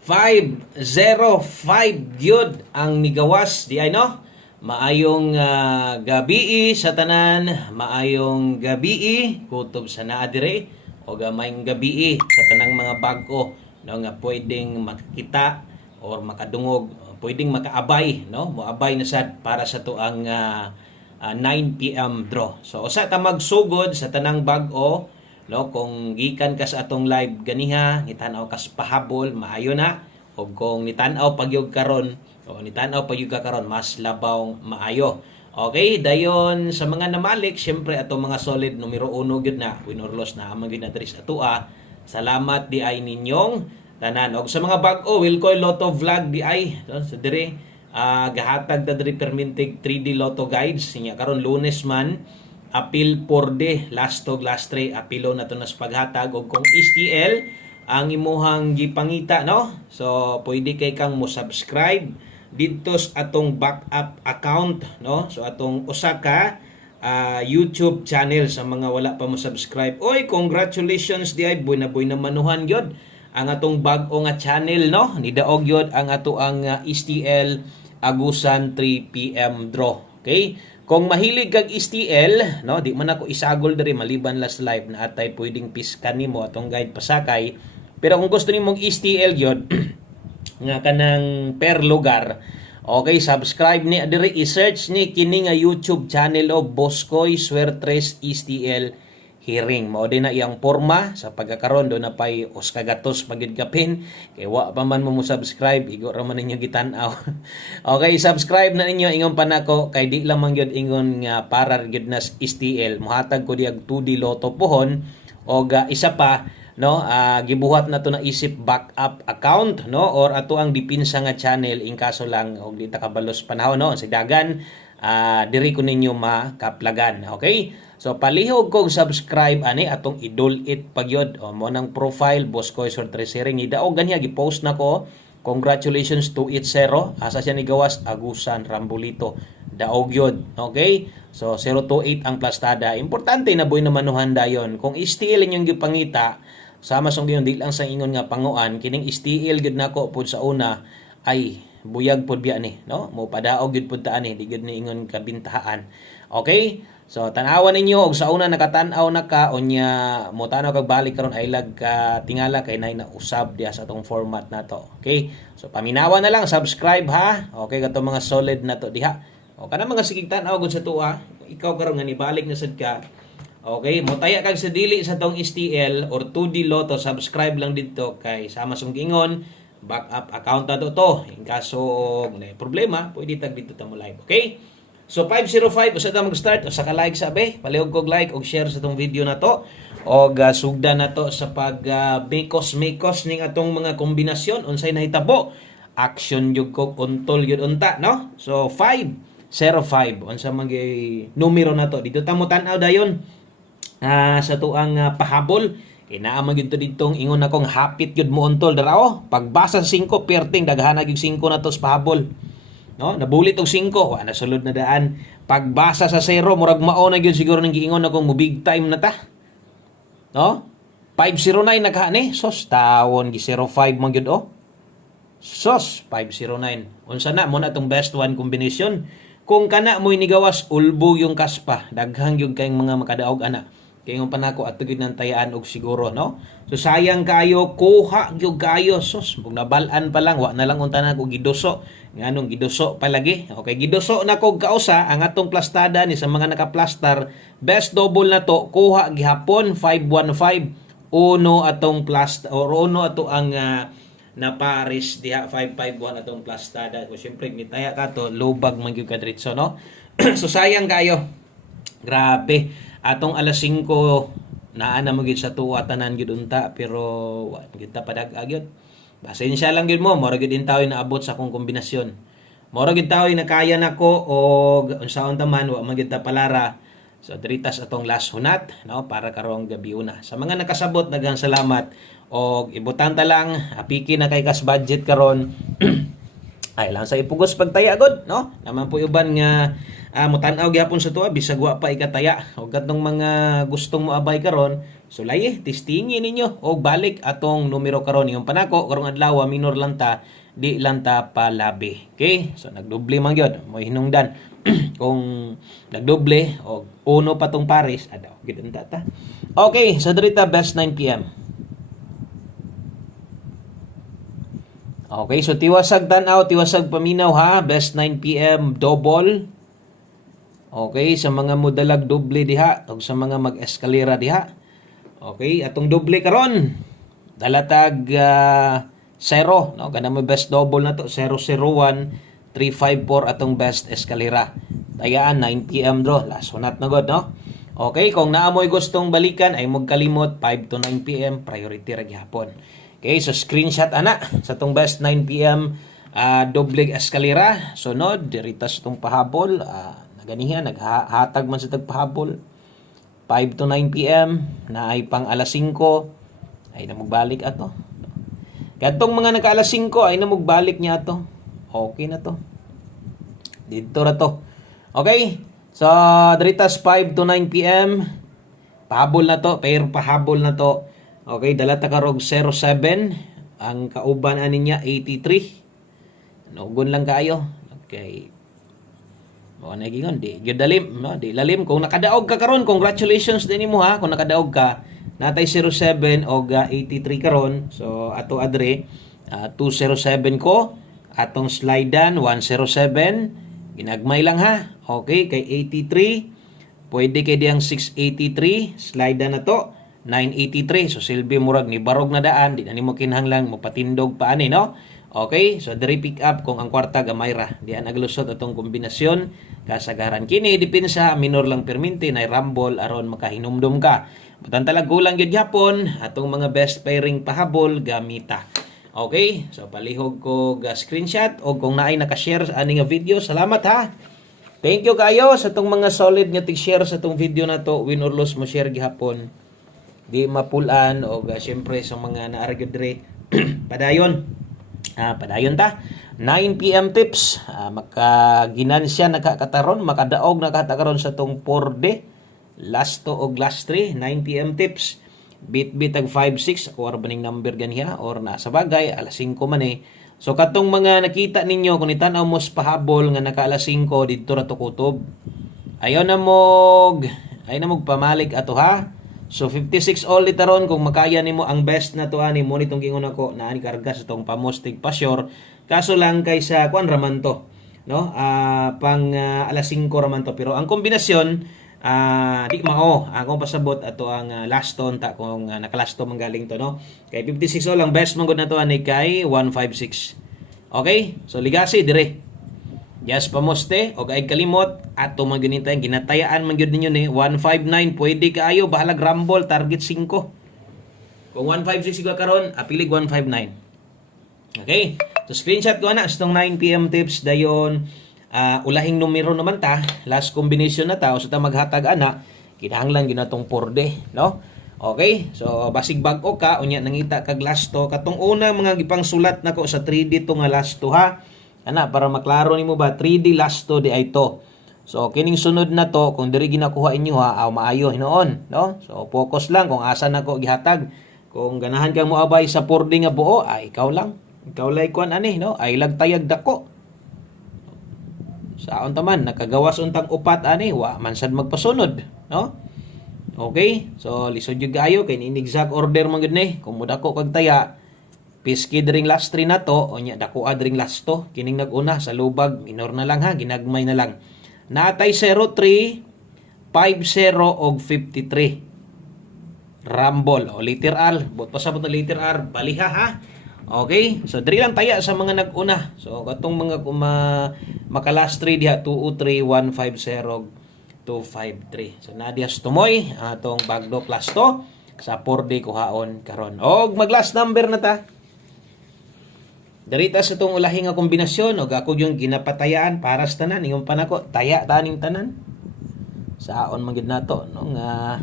505 gyud ang migawas di ay no. Maayong gabi sa tanan, maayong gabi kutob sa naa dire o gamayng gabi sa tanang mga bag-o no nga pwedeng makita or makadungog, pwedeng makaabay no, moabay na sad para sa tuang 9 PM draw. So usa ta magsugod sa tanang bag-o no, kung gikan ka sa atong live ganiha ngitanaw kas pahabol maayo na, o kung nitanaw pagyog karon o nitanaw pagyog ka karon mas labaw maayo. Okay, dayon sa mga namalik syempre atong mga solid numero 1 gyud na win or loss na amang gyud na diri sa atua. Salamat di ay ninyong tanan. Og sa mga bag-o Wilcoy Lotto Vlog di ay so diri gahatag ta diri permintig 3D Lotto guides niya karon Lunes man. Apil 4D, last 3, apilo na to nas paghatag. O kung STL, ang imuhang gipangita, no? So, pwede kay kang mo subscribe dito sa atong backup account, no? So, atong usa ka YouTube channel sa mga wala pa mo subscribe. Oy, congratulations di ay, buy na manuhan yun. Ang atong bag-o nga channel, no? Nidaog yun ang ato ang STL Agusan 3 PM draw. Okay? Kung mahilig kag STL, no, di man ako isagol diri maliban last live na atay pwedeng piskan nimo atong guide pasakay. Pero kung gusto nimong STL gyud nga kanang per lugar, okay, subscribe ni diri, i-search ni kini nga YouTube channel o Boscoy Suertres STL Hearing. Mao din na iyang porma sa pagkakaron do na pay oskagatos pagid kapin kay wa pa man mo subscribe igo ra man ninyo gitan-aw. Okay, subscribe na ninyo ingon pa nako kay di lamang gyud ingon nga para gyud nas STL mohatag ko diag 2D Lotto pohon og isa pa no, gibuhat na to na isip backup account no, or ato ang dipinsa nga channel in kaso lang og di ta kabalos panahon no sa dagan diri ko ninyo makaplagan. Okay? So palihog kog subscribe ani atong idol it pagyod o mo nang profile Boscoy Suertres Hearing idaog ganiya gi-post nako. Congratulations to it 0 asa siya ni gawas Agusan Rambulito daog yod. Okay? So 028 ang plastada. Importante na boy na manuhan dayon. Kung STL inyong gipangita sama song giyon di lang sa ingon nga panguan kining STL gid nako pud sa una ay buyag pud biya ni no, mo padaog gid pud ta ani di gid ni ingon kabintahaan. Okay? So tan-awan ninyo og sa una nakatan-aw na ka unya mo tanaw kag balik karon ay lag ka tingala kay nay na usab diha sa atong format nato. Okay? So paminawa na lang subscribe ha. Okay kato mga solid nato diha. O kana mga sigig tan-aw gud sa tuwa, ikaw karon nga nibalik na sad ka. Okay, mo taya kag sa dili sa tong STL or 2D Lotto, subscribe lang dito kay sama song gingon backup account na to. In kaso may problema, pwede tag dito ta mo live. Okay? So 505 usa ta mag-start usa ka like sabi, palihog kog like og share sa tong video na to og sugdan na to sa pag mikos ning atong mga kombinasyon unsay nahitabo. Action jud kog untol gyud unta no. So 505 unsa man gyud numero na to dito ta mo tan-aw dayon sa tuang pahabol. Kinaaman gyud to ditong ingon akong hapit gyud mo untol dara oh. Pagbasa sa 5 perting daghan gyud 5 na to sa pahabol. No, nabulit og 5, wa na sulod na daan. Pagbasa sa 0 murag mao na gyud siguro ning giingon akong mo big time na ta. No? 509 nagkani. Sos tawon gi 05 man gyud oh. Sos 509. Unsa na mo na tong best one combination. Kung kana mo inigawas ulbo yung kaspa, daghang yung kayong mga makadaog ana. Kay ngon pa nako at gid nang tayaan og siguro no. So sayang kayo kuha gyud kayo sos mug nabalan pa lang wa na lang unta na ko giduso. Nganong giduso palagi. Okay, giduso na kog kausa ang atong plastada ni sa mga nakaplastar. Best double na to kuha gihapon 515 uno atong plast or uno ato ang na Paris diha 551 atong plastada. So syempre mitaya ka to lubag man gyud ka diretso no. So sayang kayo. Grabe. Atong alas 5 naa na mo gyud sa tuwa tanan gyud unta pero wa gyud ta padag-ag gyud. Pasensya lang gyud mo, mora gyud intaw naabot sa akong kombinasyon. Mora gyud taw nakaya nako og unsaon ta man wa man gyud ta palara. So diritas atong last hunat no para karong gabi una. Sa mga nakasabot daghang salamat og ibutan ta lang apiki na kay kas budget karon. Ay lang sa ipugos pagtaya god no. Naman po uban nga mutan-aw gyapon sa tuwa bisag wa pa ikataya og katong mga gustong mo abay karon Sulay testingin ninyo og balik atong numero karon yung panako karong adlaw minor lang ta, di lang ta palabi. Okay? So nagdoble man gyud mo hinungdan. Kung nagdoble og uno pa tong pares adaw gid ta. Okay, so dirita best 9 PM. Okay, so tiwasag tan-aw, tiwasag paminaw ha, best 9 PM double. Okay, sa mga modalag doble diha o sa mga mag-eskalera diha. Okay, atong doble karon. Dalatag 0, no? Kana mo best double na to 001 354 atong best eskalera. Tayaan 9 PM draw, last one na god, no? Okay, kung naamoy gustong balikan ay magkalimot 5 to 9 PM priority ra gyapon. Okay, so screenshot ana sa tong best 9 PM doble eskalera. Sunod dirita sa tong pahabol, naganihan naghatag man sa tagpahabol 5 to 9 PM na ay pang alas 5 ay na magbalik ato. Kadtong mga naka alas 5 ay na magbalik niya ato. Okay na to. Dito ra to. Okay? So diritas 5 to 9 PM pahabol na to, pero pahabol na to. Okay, dala ta karog 07, ang kauban ani niya 83. Nugon lang kayo. Okay. Mo na gingon di gyud dalim, no? Di lalim kung nakadaog ka karon, congratulations din nimo ha kung nakadaog ka. Natay 07 og 83 karon. So ato adre 207 ko, atong slidean 107. Ginagmay lang ha. Okay, kay 83 pwede kay diyang 683 slidean na to 983. So silbi murag ni barog na daan, di na nimo kinahanglan mo patindog pa ani, no? Okay, so diri pick up kung ang kwarta gamay ra. Diyan naglusot atong kombinasyon kasagaran kini depensa minor lang perminti na rumble aron makahinumdum ka. Butan talag gulang gyud gyapon atong mga best pairing pahabol gamita. Okay, so palihog ko screenshot o kung naay naka-share sa ani nga video, salamat ha. Thank you kayo sa tong mga solid nga tig-share sa tong video na to. Win or lose mo share gihapon. Di mapulan o syempre sa mga naaragyo dire padayon. Padayon ta 9 PM tips, makaginansya nakakataron, makadaog nakakataron sa tong 4D last 2 og last 3 9 PM tips. Bit tag 5-6 or baning number ganiha or nasa bagay alas 5 man eh. So katong mga nakita ninyo kung itan-aw mo sa pahabol nga naka alas 5 didto ra to kutob. Ayaw na mog pamalik ato ha. So 56 all litaron kung makaya nimo ang best na to ani mo nitong gingon ako na ani karga sa tong pamostig pasyor. Kaso lang kaysa kuan raman to, no? Pang alas 5 raman to, pero ang kombinasyon di mao akong pasabot ato ang last ton ta kung naka-last ton manggaling to, no? Kay 56 all ang best man gud na to ani kay 156. Okay? So ligasi dire. Yes, pamoste o kay kalimot ato man ginita ginatayaan man gyud ninyo ni 159 pwede kaayo bahalag rumble target 5. Kung 156 ka karon, apilig 159. Okay? So screenshot ko na itong 9 PM tips dayon. Ulahing numero naman ta, last combination na ta o sa ta maghatag ana, kinahanglan ginatong 4D, no? Okay? So basig bag-o ka unya nangita kag last to katong una mga gipang sulat nako sa 3D to nga last to ha. Ana para maklaro nimo ba 3D last to di ay to. So kining sunod na to kung diri ginakuha inyo ha, maayo hinoon, no? So focus lang kung asa nako gihatag. Kung ganahan kang moabay sa 4D nga buo, ay ikaw lang. Ikaw lay kuan ani, no? Ay lagtayag dako. Saon taman nakagawas untang upat ani, wa man sad magpasunod, no? Okay? So lisod jud kaayo kay ni exact order man gud ni. Kung modako kag taya, piski dring last 3 na to, o nya dako dring last to, kining nag-una sa lubag, minor na lang ha, ginagmay na lang. Natay 03, 50 og 53. Rumble o letter R, bot pasabot na letter R, baliha ha. Okay? So diri lang taya sa mga nag-una. So katong mga maka-last 3 diha 203, 150, 253. So nadias tumoy atong bagdo class to sa 4D kuhaon karon. Og mag-last number na ta. Darita sa itong ulahi nga kombinasyon o ako yung ginapatayaan para sa tanan. Yung panako, taya taning tanan. Saon man gyud nato no nga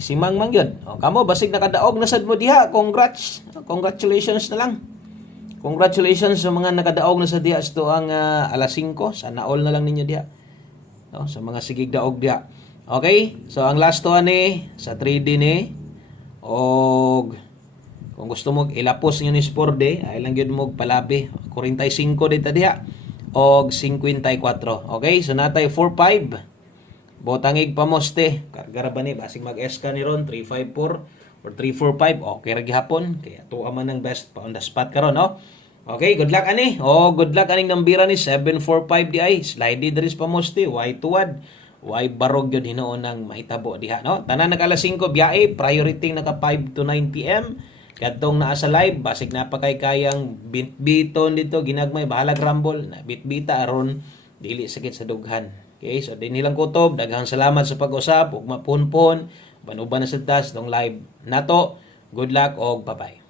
simang man gyud. O kamo basig nakadaog na sad mo diha. Congrats. Congratulations na lang. Congratulations sa mga nakadaog na sa diha sa ang alas 5. Sana all na lang ninyo diha. No, sa mga sigig daog diha. Okay? So ang last to ani sa 3D ni og kung gusto mo ilapos nyo ni Sporde, ay lang yun mo palabi 45 dito diha og 54. Okay? So natay 45. Botangig pamoste. Kargara ba ni basig mag-SK ni ron 354 or 345. Okay ra gihapon kaya tuwa man ang best pa on the spot karon, no? Okay, good luck ani. Oh, good luck aning nambira ni 745 di ay. Slide diri pa moste, why tuwad. Why barog yun hinoon ng mahitabo diha, no? Tanan nag alas 5 biyahe, priority naka 5 to 9 PM. Kadtong naa sa live, basig na pa kay kayang bitbiton dito, ginagmay bahalag rumble, na bitbita aron dili sakit sa dughan. Okay, so din nilang kutob, daghang salamat sa pag-usap, ug mapunpon, banuban na sa tas dong live nato. Good luck og bye-bye.